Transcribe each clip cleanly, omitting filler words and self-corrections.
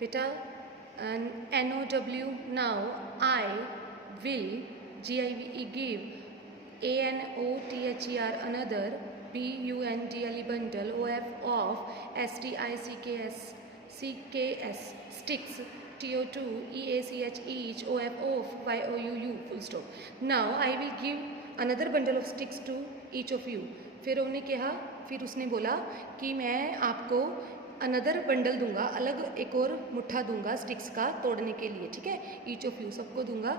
बेटा NOW now I will GIVE give ANOTHER another BUNDLE bundle OF of STICKS sticks TO2 EACH each OF of YOUU full stop. Now I will give another bundle of sticks to each of you. फिर उसने बोला कि मैं आपको another bundle दूंगा, अलग एक और मुट्ठा दूंगा स्टिक्स का तोड़ने के लिए, ठीक है। ईच ऑफ यू, सबको दूंगा।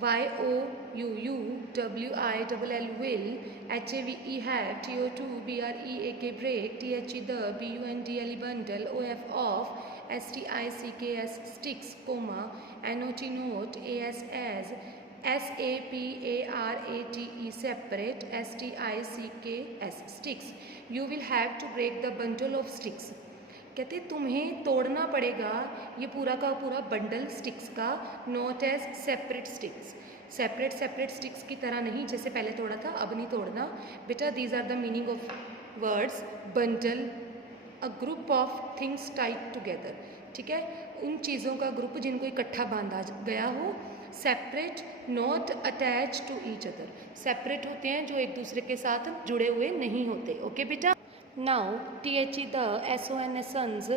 YOUU WILL will HAVE have TO2 BREAK break THE the BUNDLE bundle OF of STICKS sticks comma NOT note ASS SAPARATE separate STICKS sticks. You will have to break the bundle of sticks. कहते तुम्हें तोड़ना पड़ेगा ये पूरा का पूरा bundle sticks का, not as separate sticks. Separate sticks की तरह नहीं जैसे पहले तोड़ा था, अब नहीं तोड़ना बेटा। These are the meaning of words bundle, a group of things tied together, ठीक है, उन चीज़ों का ग्रुप जिनको इकट्ठा बांधा गया हो। Separate not attach to each other, separate होते हैं जो एक दूसरे के साथ जुड़े हुए नहीं होते। ओके बेटा। Now THE the SONS sons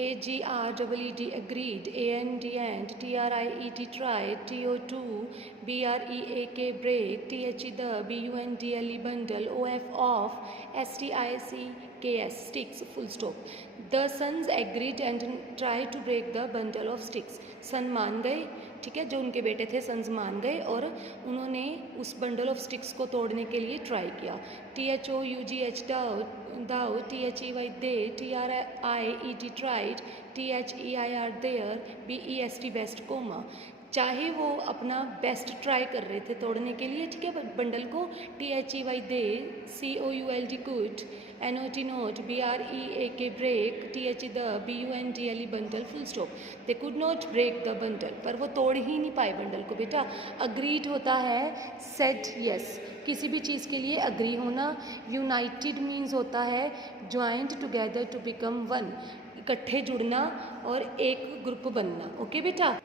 AGREED agreed AND TRIET tried TO2 BREAK break THE the BUNDLE bundle OF of STICKS sticks full stop. The sons agreed and tried to break the bundle of sticks. सन मान गए, ठीक है, जो उनके बेटे थे sons मान गए और उन्होंने उस बंडल ऑफ स्टिक्स को तोड़ने के लिए ट्राई किया। THOUGH though THEY they TRIET tried THEIR their BEST best comma. चाहे वो अपना बेस्ट ट्राई कर रहे थे तोड़ने के लिए, ठीक है, बंडल को। THEY they COULD could NOT not BREAK break THE the BUNDLE bundle full stop. They could not break the bundle, पर वो तोड़ ही नहीं पाए बंडल को बेटा। अग्रीड होता है सेड यस, किसी भी चीज़ के लिए अग्री होना। यूनाइटेड मीन्स होता है joint together to become one, इकट्ठे जुड़ना और एक ग्रुप बनना। ओके बेटा।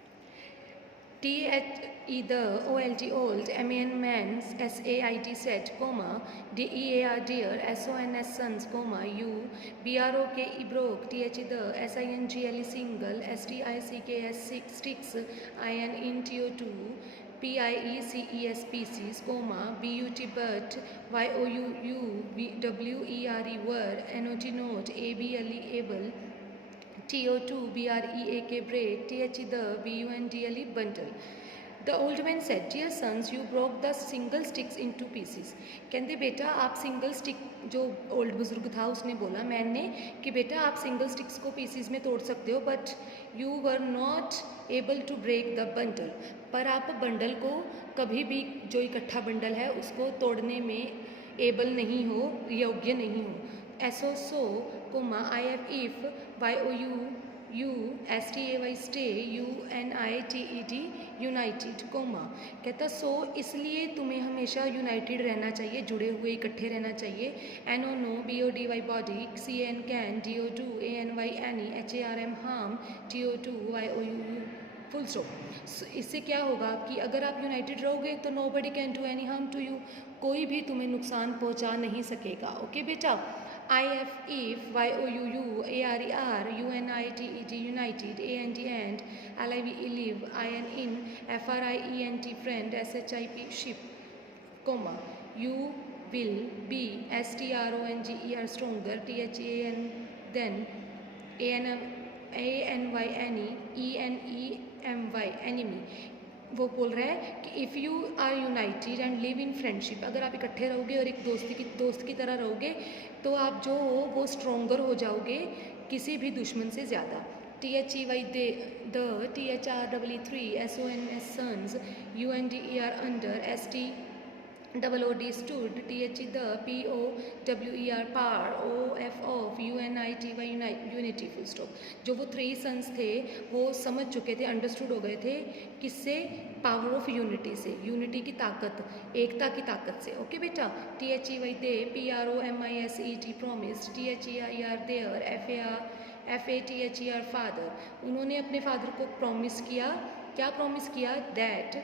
THE the OLD old MAN man SAID set comma DEAR dear SONS sons comma U BROKE broke THE the SINGLE single STICKS sticks IN in TO2 PIECES species comma BUT but YOUU WERE were NOT note ABLE able TO2 BREAK break THE the BUNDLE bundle. The old man said, dear sons, you broke the single sticks into pieces. कहते बेटा आप single stick, जो old बुजुर्ग था उसने बोला man ने कि बेटा आप सिंगल स्टिक्स को पीसीज में तोड़ सकते हो, but you were not able to break the bundle, पर आप बंडल को कभी भी, जो इकट्ठा बंडल है उसको तोड़ने में एबल नहीं हो, योग्य नहीं हो। SO so comma IF if YOUU STAY stay UNITED united comma. कहता सो इसलिए तुम्हें हमेशा यूनाइटेड रहना चाहिए, जुड़े हुए इकट्ठे रहना चाहिए। NO no BODY body CAN can DO2 ANY any HARM harm TO2 YOUU full stop. इससे क्या होगा कि अगर आप यूनाइटेड रहोगे तो nobody can do any harm to you, कोई भी तुम्हें नुकसान पहुंचा नहीं सकेगा। ओके बेटा। IF if YOUU ARER UNITED united AND LIVE live IN in FRIENT friend SHIP ship comma you will be STRONGER stronger THAN then ANY ENEMY enemy। वो बोल रहा है कि if you are united and live in friendship, अगर आप इकट्ठे रहोगे और एक दोस्त की तरह रहोगे तो आप जो हो वो स्ट्रोंगर हो जाओगे किसी भी दुश्मन से ज़्यादा। THEY the THREE SONS sons UNDER under STOOD stood THE the POWER power OF of UNITY unity full stop। जो वो 3 सन्स थे वो समझ चुके थे, अंडरस्टूड हो गए थे, किससे? पावर ऑफ यूनिटी से, यूनिटी की ताकत, एकता की ताकत से। ओके बेटा। THEY they PROMISED promised THEIR their FATHER father, उन्होंने अपने फादर को प्रॉमिस किया, क्या प्रॉमिस किया, that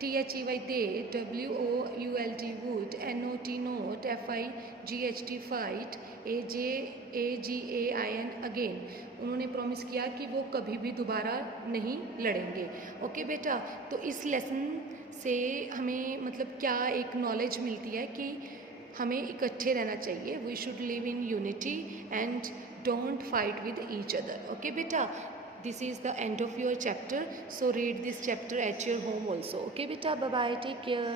THEY they, WOULD would, NOT not, FIGHT fight, AGAIN again, उन्होंने प्रॉमिस किया कि वो कभी भी दोबारा नहीं लड़ेंगे। ओके बेटा, तो इस लेसन से हमें मतलब क्या एक नॉलेज मिलती है कि हमें इकट्ठे रहना चाहिए, we should live in unity and don't fight with each other. Okay बेटा, this is the end of your chapter, so read this chapter at your home also. Okay beta, bye bye, take care.